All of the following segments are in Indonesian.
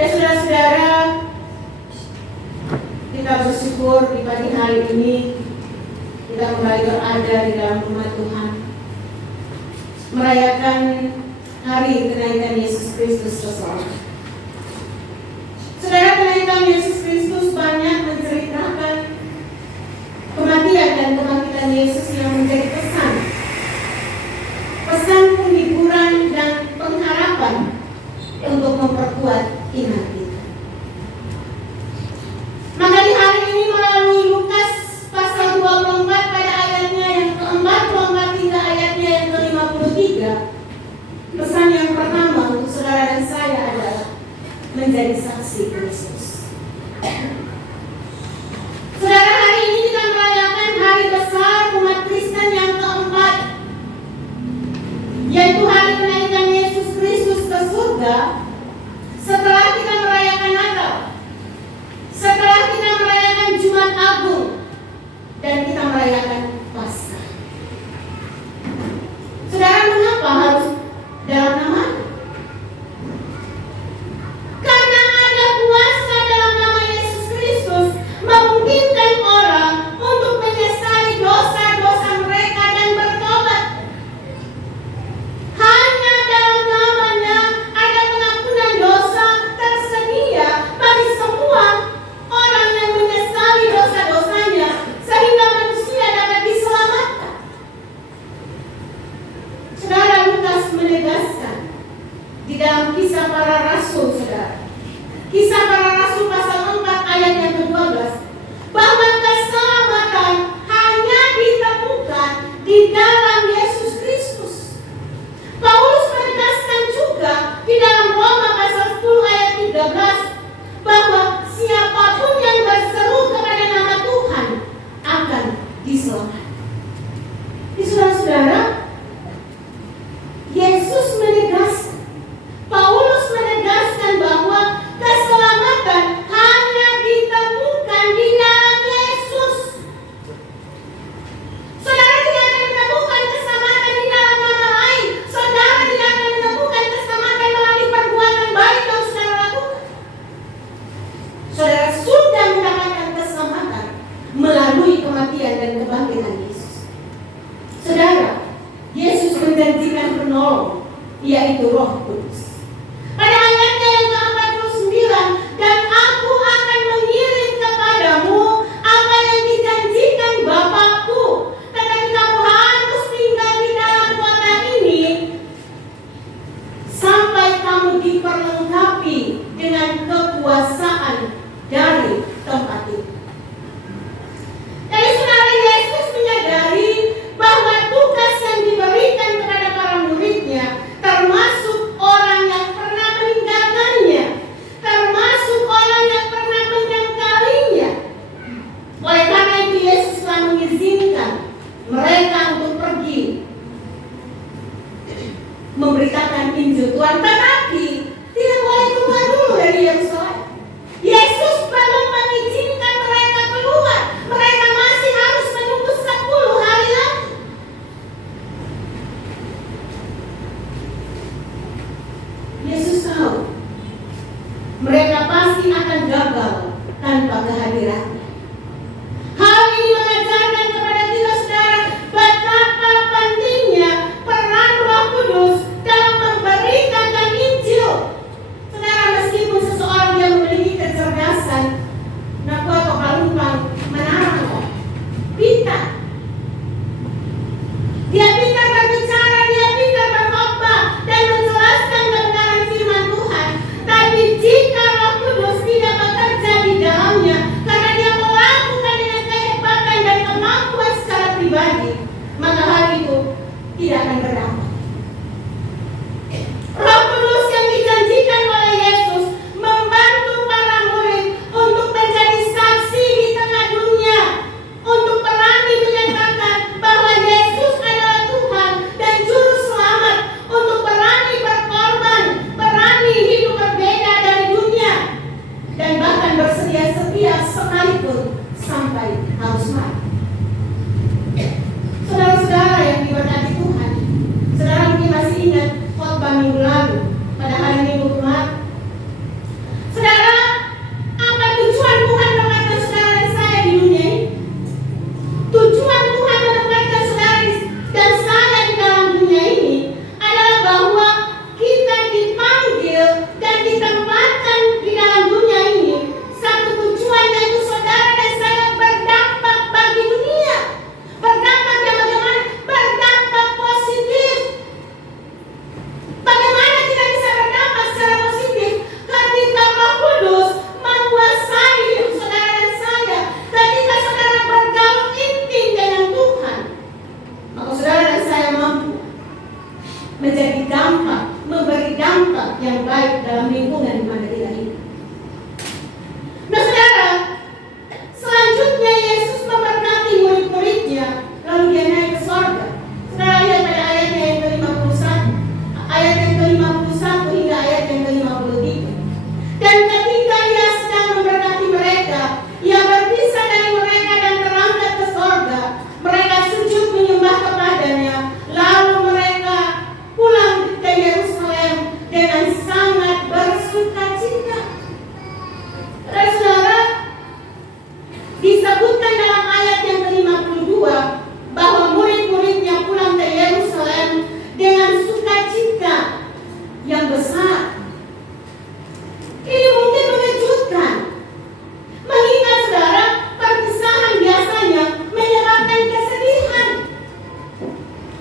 Ya saudara-saudara, kita bersyukur di pagi hari ini kita kembali berada di dalam rumah Tuhan, merayakan hari kenaikan Yesus Kristus Rasul. Saudara, kenaikan Yesus Kristus banyak menceritakan kematian dan kebangkitan Yesus yang menjadi pesan penghiburan dan pengharapan untuk memperkuat iman kita. Maka di hari ini melalui Lukas pasal 24 pada ayatnya yang ke-44 hingga ayatnya yang ke-53, pesan yang pertama untuk saudara dan saya adalah menjadi saksi Kristus. Saudara, hari ini kita merayakan hari besar umat Kristen yang keempat, yaitu hari kenaikan Yesus Kristus ke surga. Setelah kita merayakan Natal, setelah kita merayakan Jumat Agung, dan kita merayakan Paskah. Saudara, mengapa harus dalam nama? Karena ada kuasa dalam nama Yesus Kristus memungkinkan orang untuk menyesali dosa-dosa mereka dan bertobat. Hanya dalam namanya ada pengampunan dosa tersedia bagi semua orang yang menyesali dosa-dosanya, sehingga manusia dapat diselamatkan. Saudara, Lukas menegaskan di dalam Kisah Para Rasul, saudara, Kisah Para Rasul pasal 4 ayat yang ke-12, bahwa keselamatan hanya ditemukan di dalam Yesus Kristus. Paulus menegaskan juga di dalam Roma pasal 10 ayat 13 bahwa siapapun yang berseru kepada nama Tuhan akan diselamatkan. Saudara-saudara, Yesus menegaskan, Paulus menegaskan bahwa keselamatan hanya ditemukan di dalam Yesus. Saudara tidak akan menemukan keselamatan di dalam nama lain. Saudara tidak akan menemukan keselamatan melalui perbuatan baik yang saudara lakukan. Saudara sudah mendapatkan keselamatan melalui kematian dan kebangkitan Yesus. Saudara, Yesus menjanjikan penolong, yaitu Roh Kudus. Pada ayatnya yang ke-49, dan aku akan mengirim kepadamu apa yang dijanjikan Bapa-Ku, tetapi kamu harus tinggal di dalam kota ini sampai kamu diperlengkapi dengan kekuasaan dari tempat itu. Jadi saudara, Yesus menyadari bahwa tugas yang diberikan kepada para muridnya, termasuk orang yang pernah meninggalkannya, termasuk orang yang pernah menyangkalinya. Oleh karena itu Yesus telah mengizinkan mereka untuk pergi memberitakan Injil Tuhan, tetapi tidak boleh keluar dulu dari Yerusalem. Yesus belum mengizinkan mereka keluar. Mereka masih harus menunggu 10 hari lagi. Yesus tahu mereka pasti akan gagal tanpa kehadirannya. Hal ini mengajarkan kepada kita, saudara, betapa pentingnya peran Roh Kudus dalam memberitakan Injil. Saudara, meskipun seseorang yang memiliki kecerdasan, nakwa atau palumpang, menarang, pintar, dia pintar berbicara, dia pintar berkhotbah dan menjelaskan kebenaran firman Tuhan. Tapi jika Roh Kudus tidak bekerja di dalamnya, karena dia melakukan dengan kehebatan dan kemampuan secara pribadi, maka hal itu tidak akan berdampak. Roh Kudus yang dijanjikan oleh Yesus membantu para murid untuk menjadi saksi di tengah dunia, untuk berani menyatakan bahwa Yesus adalah Tuhan dan Juru Selamat, untuk berani berkorban, berani hidup berbeda dari dunia, dan bahkan bersedia-sedia sekalipun sampai harus mati. Saudara-saudara yang diberkati Tuhan, saudara mungkin masih ingat khotbah minggu lalu pada hari Minggu kemarin. dampak yang baik dalam lingkungan di mana kita hidup. Nah saudara, selanjutnya Yesus memberkati murid-muridnya, lalu dia naik ke sorga. Saudara lihat pada ayatnya yang ke-51, ayat yang ke-51 hingga ayat yang ke-53. Dan ketika dia sedang memberkati mereka, ia berpisah dari mereka dan terangkat ke sorga. Mereka sujud menyembah kepadanya, lalu mereka pulang ke Yerusalem dengan sangat bersukacita. Saudara, disebutkan dalam ayat yang ke-52 bahwa murid-muridnya pulang ke Yerusalem dengan sukacita yang besar. Ini mungkin mengejutkan, mengingat saudara, perpisahan biasanya menyebabkan kesedihan,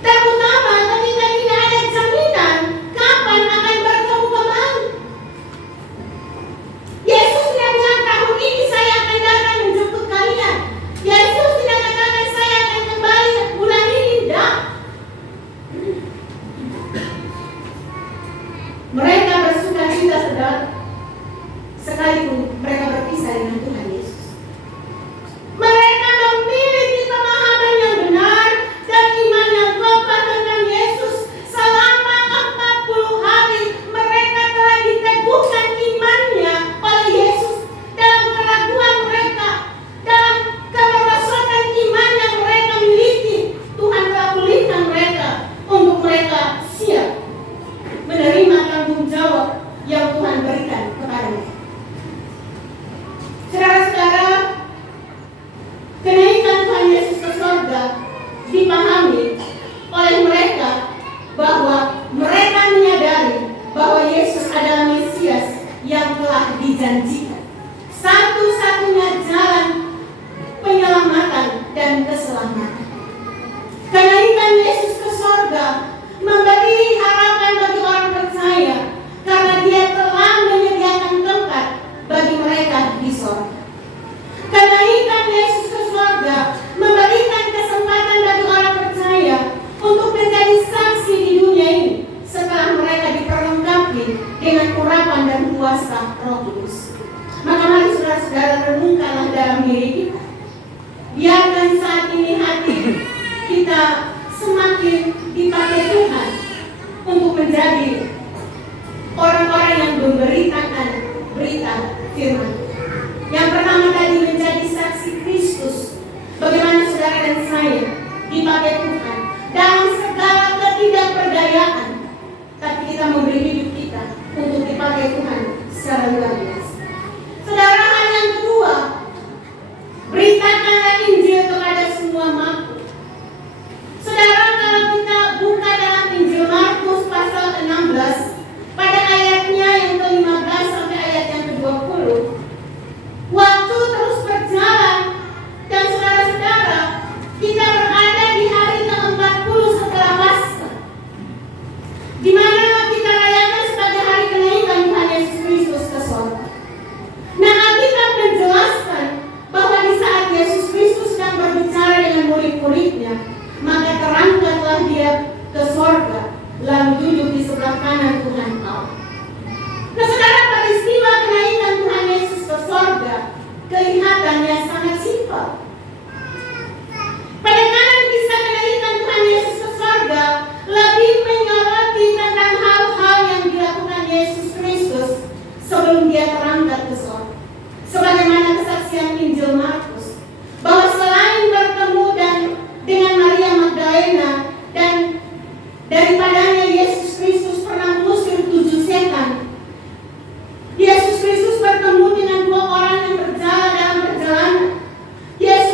terutama ketika tidak ada jaminan kapan akan bertemu kembali. Yesus tidak bilang tahun ini saya akan datang menjemput kalian. Yesus tidak katakan saya akan kembali bulan ini, tidak. Mereka bersukacita saudara, sekalipun mereka berpisah dengan Tuhan Yesus. Mereka memiliki pemahaman yang benar dan iman yang kokoh tentang Yesus. Selama 40 hari mereka telah diteguhkan imannya oleh Yesus. Dalam keraguan mereka, dalam kemerosotan iman yang mereka miliki, Tuhan telah pulihkan mereka untuk mereka siap menerima tanggung jawab yang Tuhan berikan kepada mereka. Saudara-saudara, kenaikan Tuhan Yesus ke sorga dipahami oleh mereka bahwa mereka menyadari bahwa Yesus adalah Mesias yang telah dijanjikan, satu-satunya jalan penyelamatan dan keselamatan. Kenaikan Yesus ke sorga memberi harapan bagi orang percaya karena dia telah menyediakan tempat bagi mereka di sorga. Kenaikan Yesus ke sorga memberikan kesempatan bagi orang percaya untuk menjadi saksi di dunia ini setelah mereka diperlengkapi dengan urapan dan kuasa Roh Kudus. Maka mari saudara-saudara renungkanlah dalam diri kita. Biarkan saat ini hati kita semakin dipakai Tuhan untuk menjadi orang-orang yang memberitakan berita firman. Yang pertama tadi menjadi saksi Kristus. Bagaimana saudara dan saya dipakai Tuhan dalam segala ketidakberdayaan, tapi kita memberi hidup kita untuk dipakai Tuhan secara luar biasa. Saudara, hal yang kedua, beritakanlah Injil kepada semua makhluk. Saudara, kalau kita buka dalam Injil Markus pasal 16 pada ayatnya yang ke-15 sampai ayat yang ke-20, waktu terus berjalan dan saudara-saudara, kita berada di hari ke-40 setelah Paskah, di mana kita rayakan sebagai hari kenaikan Tuhan Yesus Kristus ke sorga. Nah, Alkitab menjelaskan bahwa di saat Yesus Kristus sedang berbicara dengan murid-muridnya, maka terangkatlah dia ke sorga, lalu duduk di sebelah kanan Tuhan Allah. Nah, saudara, peristiwa kenaikan Tuhan Yesus ke sorga kelihatannya sangat simpel. Penekanan kisah kenaikan Tuhan Yesus ke sorga lebih menyoroti tentang hal-hal yang dilakukan Yesus Kristus sebelum dia terangkat ke sorga. Sebagaimana kesaksian Injil Markus, bahwa selain bertemu dengan Maria Magdalena dan daripadanya Yesus Kristus pernah mengusir 7 setan, Yesus Kristus bertemu dengan 2 orang yang berjalan dalam perjalanan. Yesus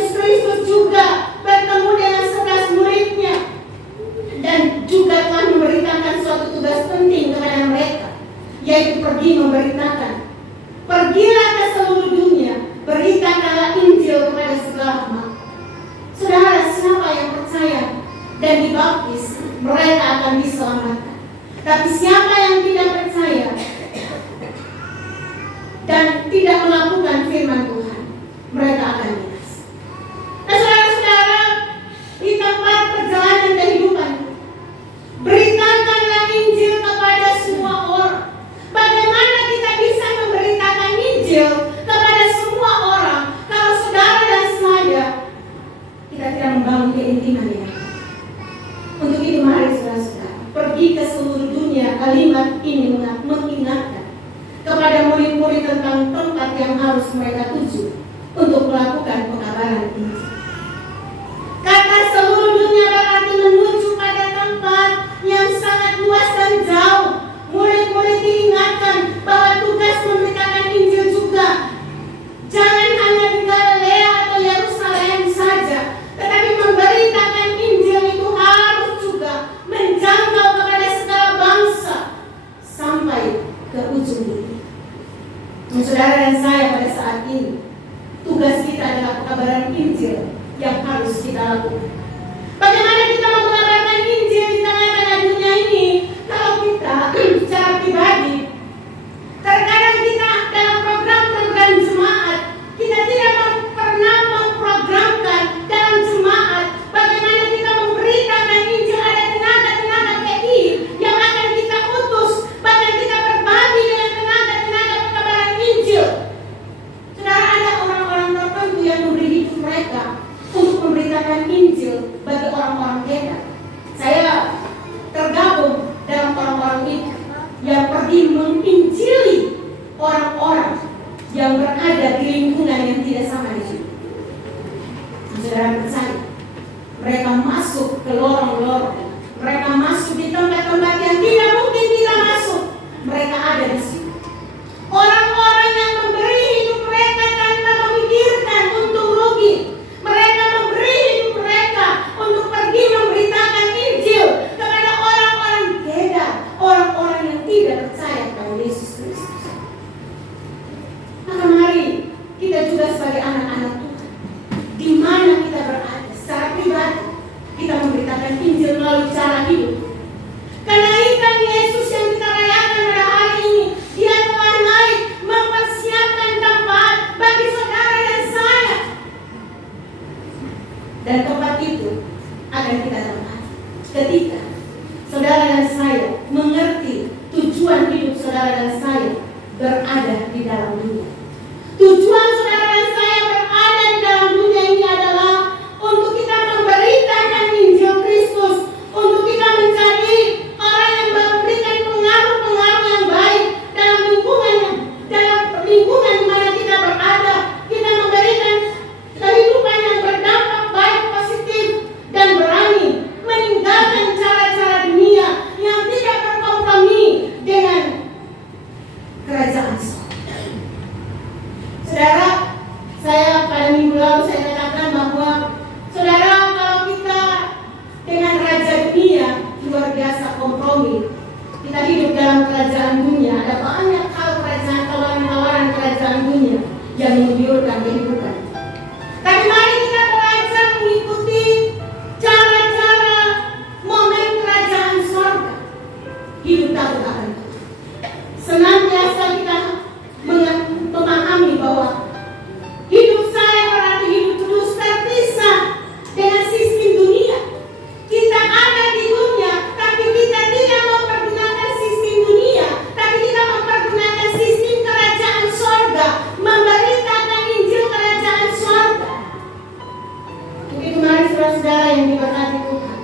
khotbah ini mengingatkan kepada murid-murid tentang tempat yang harus mereka tuju untuk melakukan pekabaran Injil. Kata seluruh dunia berarti menuju pada tempat yang sangat luas dan jauh. Murid-murid diingatkan bahwa tugas memberitakan Injil juga jangan hanya di Galilea atau Yerusalem saja, tetapi memberitakan Injil itu harus juga menjangkau kepada segala bangsa sampai ke ujung dunia. Saudara dan saya, pada saat ini tugas kita adalah pekabaran Injil yang harus kita lakukan. Bagaimana kita mau mengabarkan Injil di tengah-tengah dunia ini kalau kita secara pribadi terkadang kita dalam program-program jemaat kita tidak pernah memprogramkan dalam jemaat bagaimana kita memberitakan Injil. Ada tenaga-tenaga PI yang akan kita utus, bahkan kita berbagi dengan tenaga-tenaga pekabaran Injil. Saudara, ada orang-orang tertentu yang memberi hidup mereka untuk memberitakan Injil bagi orang-orang beda. Saya tergabung dalam orang-orang itu yang pergi menginjili orang-orang yang berada di lingkungan yang tidak sama di situ. Saudara percaya, mereka masuk ke lorong-lorong, mereka masuk di tempat-tempat yang tidak mungkin kita masuk. Mereka ada di situ. Orang-orang yang memberi hidup mereka tanpa memikirkan untung rugi. Mereka memberi hidup mereka untuk pergi memberitakan Injil kepada orang-orang beda, orang-orang yang tidak percaya kepada Yesus Kristus. Maka mari kita juga sebagai anak-anak Tuhan, di mana kita berada secara pribadi, kita memberitakan Injil melalui cara hidup. Kenaikan Yesus yang kita rayakan pada hari ini, Dia telah naik mempersiapkan tempat bagi saudara dan saya. Dan tempat itu akan kita tempati ketika saudara dan saya mengerti tujuan hidup saudara dan saya berada di dalam dunia. Tujuan saudara dan saya berada di dalam dunia ini adalah untuk kita memberitakan Injil Kristus, untuk kita menjadi orang yang memberikan pengaruh-pengaruh yang baik dalam lingkungan di mana kita berada. Kita memberikan kehidupan yang berdampak baik, positif, dan berani meninggalkan cara-cara dunia yang tidak berkompromi dengan kerajaan surga. Saudara, saya pada minggu lalu saya katakan bahwa saudara, kalau kita dengan raja dunia luar biasa kompromi, kita hidup dalam kerajaan dunia, ada banyak hal kerajaan, tawaran-tawaran kerajaan dunia yang menggiurkan kehidupan. Tapi mari kita belajar mengikuti cara-cara momen kerajaan surga. Hidup takut akan Tuhan. Senantiasa kita memahami bahwa hidup saya berarti hidup kudus terpisah dengan sistem dunia. Kita ada di dunia, tapi kita tidak mempergunakan sistem dunia, tapi kita mempergunakan sistem kerajaan surga, memberitakan Injil kerajaan surga. Begitu mari saudara-saudara yang diberkati Tuhan,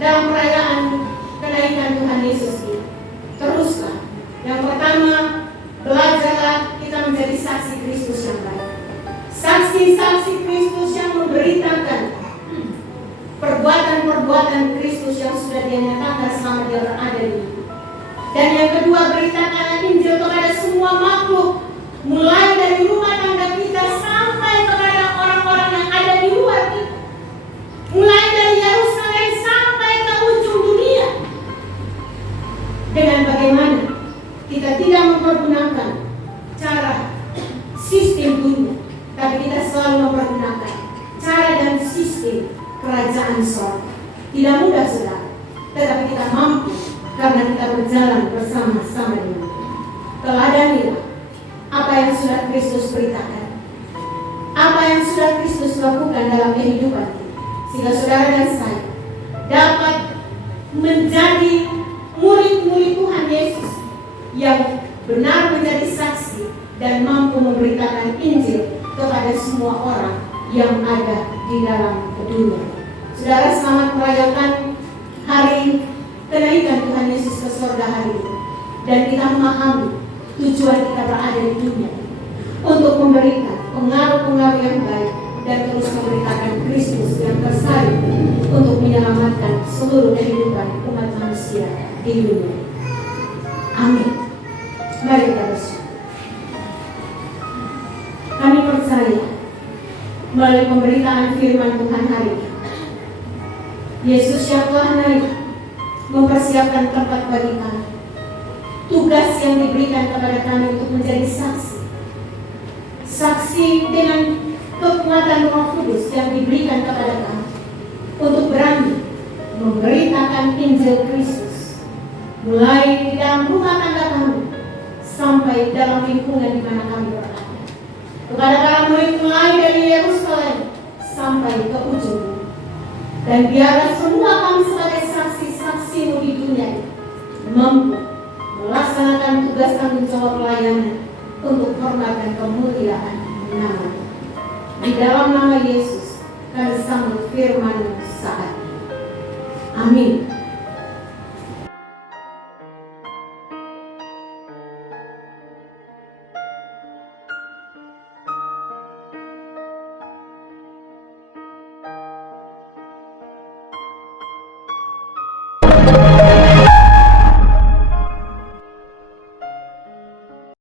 dalam perayaan kenaikan Tuhan Yesus ini, teruslah. Yang pertama, belajarlah kita menjadi saksi Kristus yang baik. Saksi-saksi Kristus yang memberitakan perbuatan-perbuatan Kristus yang sudah Dia nyatakan selama Dia berada di hidup. Dan yang kedua, beritakan Injil kepada semua makhluk, mulai dari rumah tangga kita sampai kepada orang-orang yang ada di luar kita, mulai dari Yerusalem sampai ke ujung dunia. Dengan bagaimana kita tidak mempergunakan cara sistem dunia, tapi kita selalu mempergunakan cara dan sistem kerajaan surga. Tidak mudah saudara, tetapi kita mampu karena kita berjalan bersama-sama dengan Tuhan. Teladanilah apa yang sudah Kristus beritakan, apa yang sudah Kristus lakukan dalam kehidupan kita, sehingga saudara dan saya dapat menjadi murid-murid Tuhan Yesus yang benar menjadi saksi dan mampu memberitakan Injil kepada semua orang yang ada di dalam dunia. Saudara, selamat merayakan hari kenaikan Tuhan Yesus ke surga hari ini. dan kita memahami tujuan kita berada di dunia untuk memberikan pengaruh-pengaruh yang baik dan terus memberitakan Kristus yang tersalib untuk menyelamatkan seluruh kehidupan umat manusia di dunia. Amin. Mari kita bersyukur. Kami percaya melalui pemberitaan firman Tuhan hari ini, Yesus yang telah naik mempersiapkan tempat bagi kami. Tugas yang diberikan kepada kami untuk menjadi saksi. Saksi dengan kekuatan Roh Kudus yang diberikan kepada kami untuk berani memberitakan Injil Kristus, mulai di dalam rumah tangga kami sampai dalam lingkungan di mana kami berada. Kepada para murid mulai dari Yerusalem sampai ke ujung bumi. Dan biarlah semua kami sebagai saksi-saksi-Mu di dunia ini mampu melaksanakan tugas tanggung jawab pelayanan untuk hormat dan kemuliaan nama. Di dalam nama Yesus kami sambut firman-Mu saat ini. Amin.